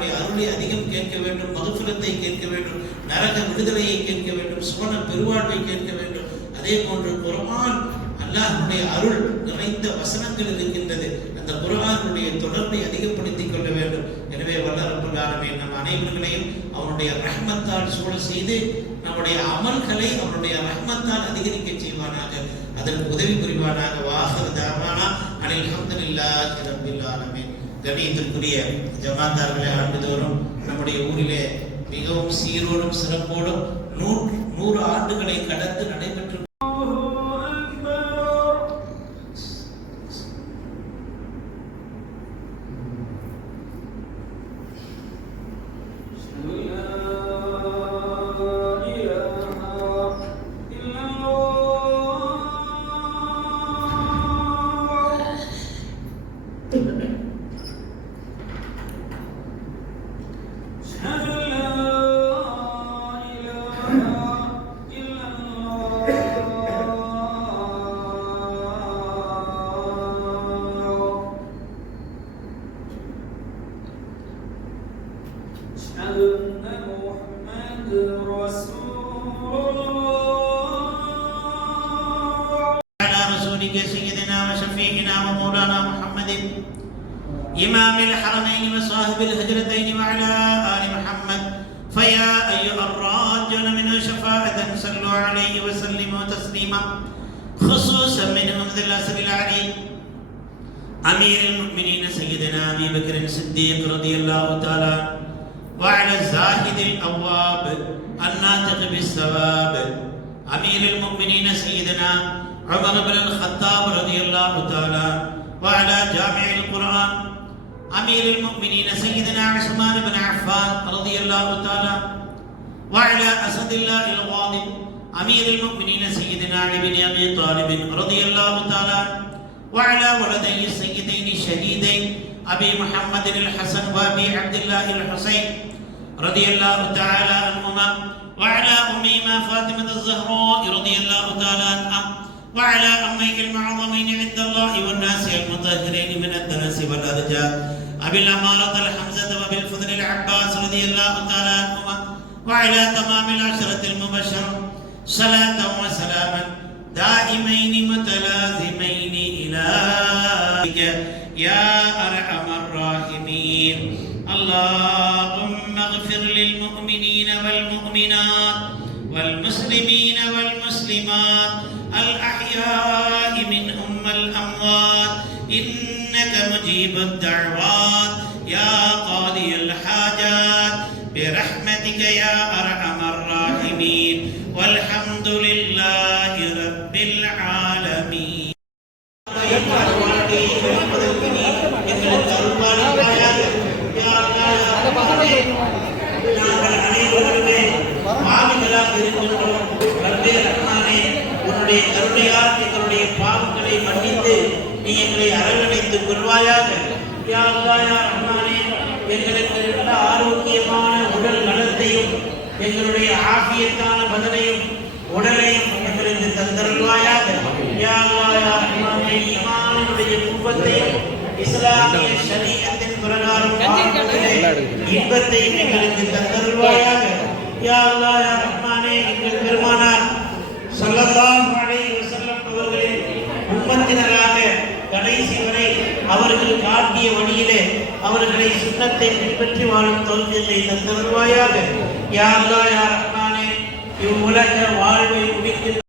அல்லாஹ்வுடைய அருளை அதிகம் கேட்க வேண்டும் மகசுரத்தை கேட்க வேண்டும் நரக விடுதலையை கேட்க வேண்டும் சுவன பெருவாழ்வை கேட்க வேண்டும். அதே போன்று குர்ஆன் அல்லாஹ்வுடைய அருள் நிறைந்த வசனங்கள் இருக்கின்றது. அந்த குர்ஆனுடைய தொடர்பை அதிகப்படுத்திக் கொள்ள வேண்டும். எனவே வல்ல நம் அனைவர்களையும் அவனுடைய ரஹ்மத்தால் சூழ செய்து நம்முடைய அமல்களை அவனுடைய ரஹ்மத்தால் அதிகரிக்க செய்வானாக. அதற்கு உதவி புரிவானாக. வாஹர் தாவானா அனில் கணியத்திற்குரிய ஜமாத்தார்களே ஆண்டுதோறும் நம்முடைய ஊரிலே மிகவும் சீரோடும் சிறப்போடும் நூறு நூறு ஆண்டுகளை கடந்து நடைபெற்ற ومولانا محمد. إمام الحرمين وصاحب الهجرتين وعلى آل محمد. فيا أيها الراجون منه شفاعة صلوا عليه وسلموا تسليما. خصوصا منهم ذي الأسر العليم أمير المؤمنين سيدنا أبي بكر الصديق رضي الله تعالى. وعلى الزاهد الأواب الناطق بالثواب. أمير المؤمنين سيدنا عمر بن الخطاب رضي الله تعالى. وعلى جامع القرآن. أمير المؤمنين سيدنا عثمان بن عفان رضي الله تعالى. وعلى أسد الله الغاضب أمير المؤمنين سيدنا علي بن أبي طالب رضي الله تعالى. وعلى ولدي السيدين الشهيدين أبي محمد الحسن وأبي عبد الله الحسين رضي الله تعالى عنهما. وعلى أميما فاطمة الزهراء رضي الله تعالى عنها. وعلى أمي المعظمين عند الله والناس المطهرين من الدنس والأرجاء. أبي الأمارة الحمزة وأبي الفضل العباس رضي الله تعالى عنهما وعلى تمام العشرة المبشرة صلاة وسلاما دائمين متلازمين إلى يا أرحم الراحمين. اللهم اغفر للمؤمنين والمؤمنات والمسلمين والمسلمات الأحياء منهم الأموات إنك مجيب الدعوات. يا قاضي الحاجات. برحمتك يا أرحم الراحمين. والحمد لله رب العالمين. يا الله எங்களை கொள்வாயாக எங்களுக்கு நல்ல ஆரோக்கியமான உடல் நலத்தையும் எங்களுடைய ஆபியத்தான பதிலையும் உடலையும் எங்களுக்கு தந்தருள்வாயாக யா ஈமானுடைய குப்பத்தையும் இஸ்லாமிய சரீரத்தின் பிரகாரம் இன்பத்தையும் எங்களுக்கு தந்தருள்வாயாக யா அல்லாஹ் யா ரஹ்மானே எங்கள் பெருமானார் அவர்களை சுண்ணத்தை பின்பற்றி வாழும் தோல்வியை தந்தருள்வாயாக யா அல்லாஹ் யா ரஹ்மானே? இவ்வுலக வாழ்வை முடிக்கின்ற